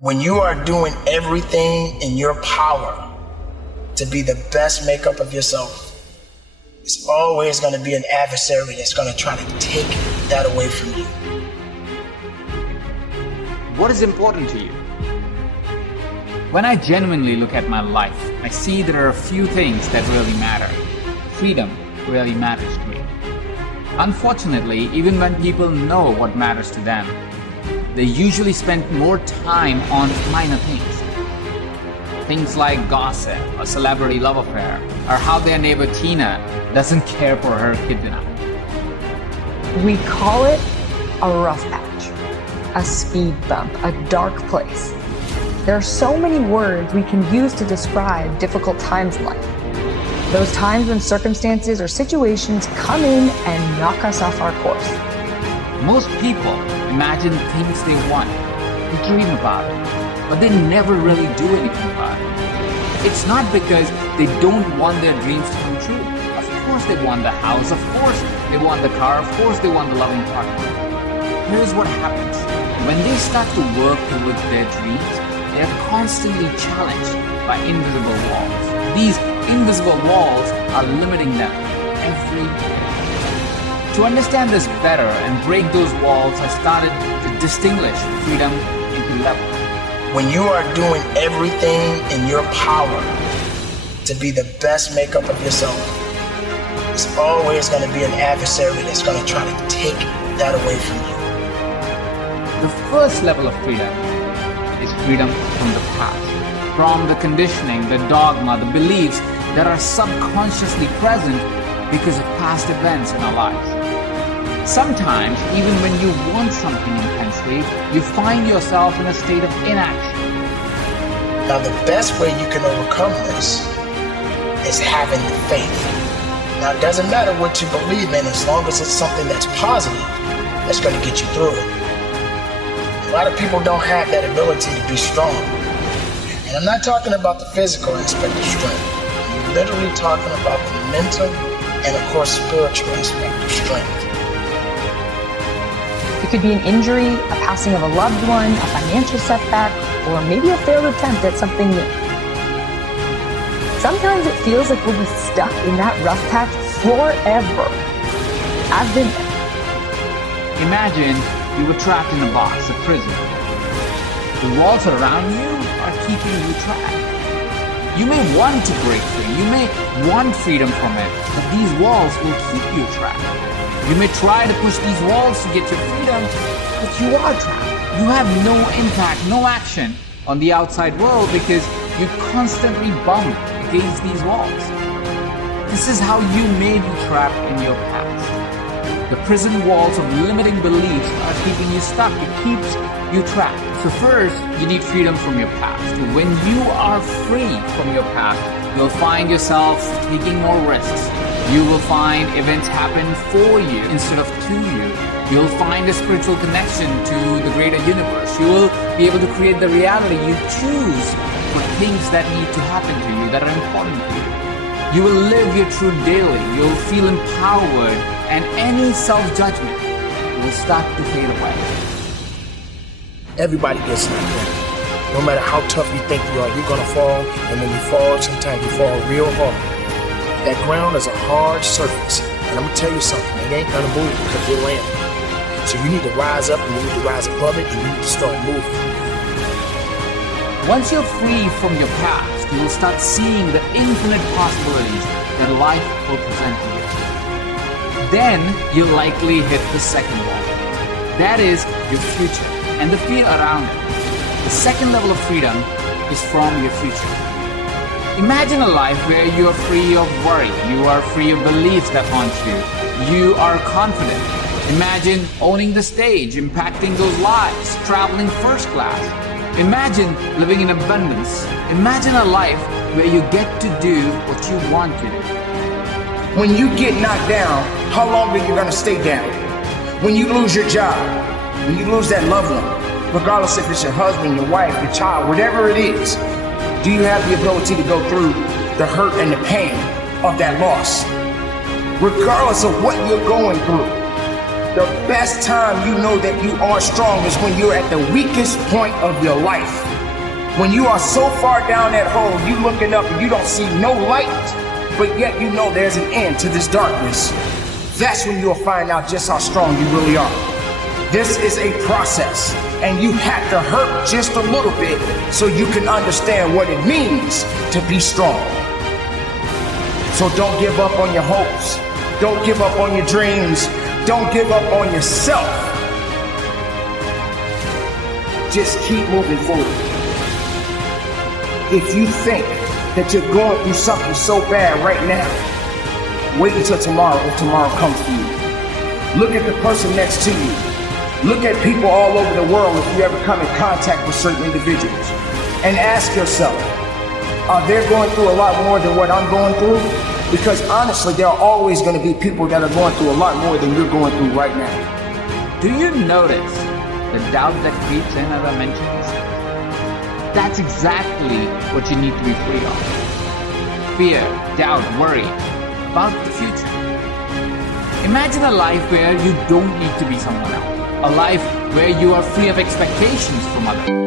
When you are doing everything in your power to be the best makeup of yourself, it's always going to be an adversary that's going to try to take that away from you. What is important to you? When I genuinely look at my life, I see there are a few things that really matter. Freedom really matters to me. Unfortunately, even when people know what matters to them, they usually spend more time on minor things. Things like gossip, a celebrity love affair, or how their neighbor Tina doesn't care for her kids enough. We call it a rough patch, a speed bump, a dark place. There are so many words we can use to describe difficult times in life. Those times when circumstances or situations come in and knock us off our course. Most people imagine things they want, they dream about it, but they never really do anything about it. It's not because they don't want their dreams to come true. Of course they want the house, of course they want the car, of course they want the loving partner. Here's what happens. When they start to work towards their dreams, they are constantly challenged by invisible walls. These invisible walls are limiting them every day. To understand this better and break those walls, I started to distinguish freedom into levels. When you are doing everything in your power to be the best makeup of yourself, it's always going to be an adversary that's going to try to take that away from you. The first level of freedom is freedom from the past, from the conditioning, the dogma, the beliefs that are subconsciously present because of past events in our lives. Sometimes, even when you want something intensely, you find yourself in a state of inaction. Now, the best way you can overcome this is having the faith. Now, it doesn't matter what you believe in as long as it's something that's positive that's going to get you through it. A lot of people don't have that ability to be strong. And I'm not talking about the physical aspect of strength. I'm literally talking about the mental and, of course, spiritual aspect of strength. It could be an injury, a passing of a loved one, a financial setback, or maybe a failed attempt at something new. Sometimes it feels like we'll be stuck in that rough patch forever. I've been there. Imagine you were trapped in a box, a prison. The walls around you are keeping you trapped. You may want to break free, you may want freedom from it, but these walls will keep you trapped. You may try to push these walls to get your freedom, but you are trapped. You have no impact, no action on the outside world because you constantly bump against these walls. This is how you may be trapped in your past. The prison walls of limiting beliefs are keeping you stuck. It keeps you trapped. So first, you need freedom from your past. When you are free from your past, you'll find yourself taking more risks. You will find events happen for you instead of to you. You'll find a spiritual connection to the greater universe. You will be able to create the reality you choose for things that need to happen to you, that are important to you. You will live your truth daily. You'll feel empowered, and any self-judgment will start to fade away. Everybody gets knocked down. No matter how tough you think you are, you're gonna fall, and when you fall, sometimes you fall real hard. That ground is a hard surface, and I'm gonna tell you something, it ain't gonna move because you're landing. So you need to rise up, and you need to rise above it, and you need to start moving. Once you're free from your past, you will start seeing the infinite possibilities that life will present to you. Then you'll likely hit the second wall. That is your future and the fear around it. The second level of freedom is from your future. Imagine a life where you are free of worry, you are free of beliefs that haunt you, you are confident. Imagine owning the stage, impacting those lives, traveling first class. Imagine living in abundance. Imagine a life where you get to do what you want to do. When you get knocked down, how long are you gonna stay down? When you lose your job, when you lose that loved one, regardless if it's your husband, your wife, your child, whatever it is, do you have the ability to go through the hurt and the pain of that loss? Regardless of what you're going through, the best time you know that you are strong is when you're at the weakest point of your life. When you are so far down that hole, you looking up and you don't see no light, but yet you know there's an end to this darkness. That's when you'll find out just how strong you really are. This is a process, and you have to hurt just a little bit so you can understand what it means to be strong. So don't give up on your hopes. Don't give up on your dreams. Don't give up on yourself. Just keep moving forward. If you think that you're going through something so bad right now, wait until tomorrow if tomorrow comes for you. Look at the person next to you. Look at people all over the world if you ever come in contact with certain individuals. And ask yourself, are they going through a lot more than what I'm going through? Because honestly, there are always going to be people that are going through a lot more than you're going through right now. Do you notice the doubt that creeps in as I mentioned this? That's exactly what you need to be free of. Fear, doubt, worry about the future. Imagine a life where you don't need to be someone else. A life where you are free of expectations from others.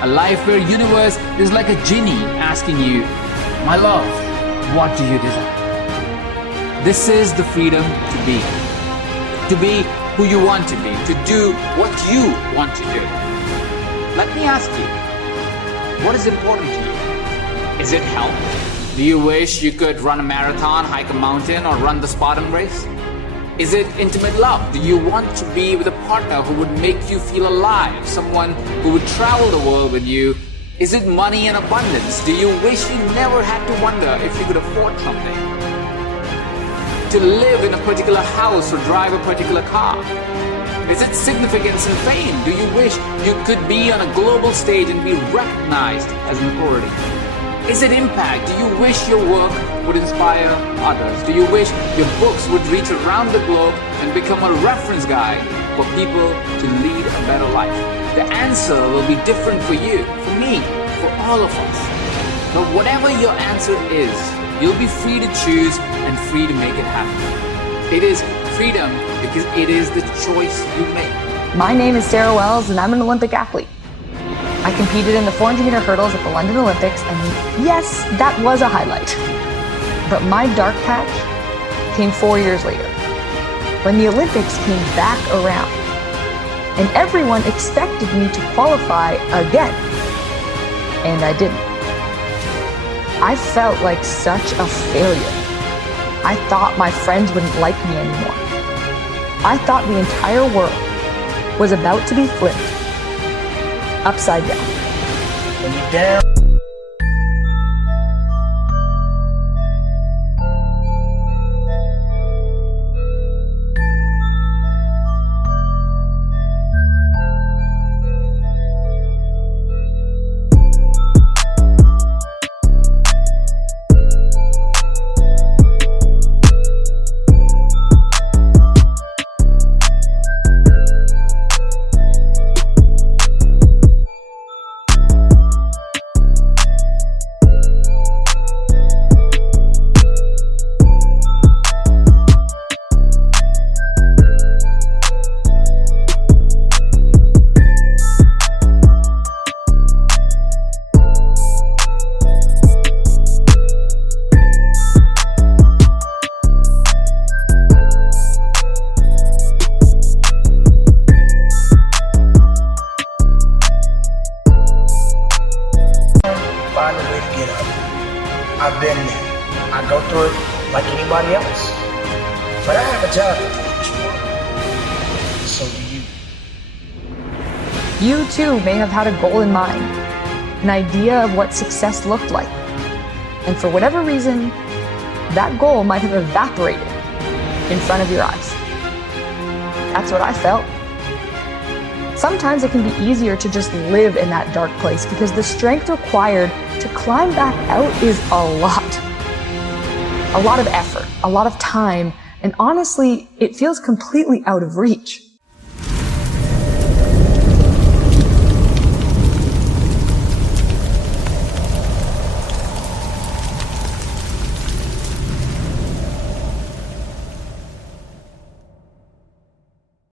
A life where universe is like a genie asking you, my love, what do you desire? This is the freedom to be. To be who you want to be. To do what you want to do. Let me ask you, what is important to you? Is it health? Do you wish you could run a marathon, hike a mountain, or run the Spartan race? Is it intimate love? Do you want to be with a partner who would make you feel alive? Someone who would travel the world with you? Is it money and abundance? Do you wish you never had to wonder if you could afford something? To live in a particular house or drive a particular car? Is it significance and fame? Do you wish you could be on a global stage and be recognized as an authority? Is it impact? Do you wish your work would inspire others? Do you wish your books would reach around the globe and become a reference guide for people to lead a better life? The answer will be different for you, for me, for all of us. But whatever your answer is, you'll be free to choose and free to make it happen. It is freedom because it is the choice you make. My name is Sarah Wells, and I'm an Olympic athlete. I competed in the 400-meter hurdles at the London Olympics, and yes, that was a highlight. But my dark patch came 4 years later, when the Olympics came back around, and everyone expected me to qualify again, and I didn't. I felt like such a failure. I thought my friends wouldn't like me anymore. I thought the entire world was about to be flipped upside down. When you're down, find a way to get up. I've been there. I go through it like anybody else. But I have a job to do in this world. So do you. You too may have had a goal in mind, an idea of what success looked like. And for whatever reason, that goal might have evaporated in front of your eyes. That's what I felt. Sometimes it can be easier to just live in that dark place because the strength required to climb back out is a lot. A lot of effort, a lot of time, and honestly, it feels completely out of reach.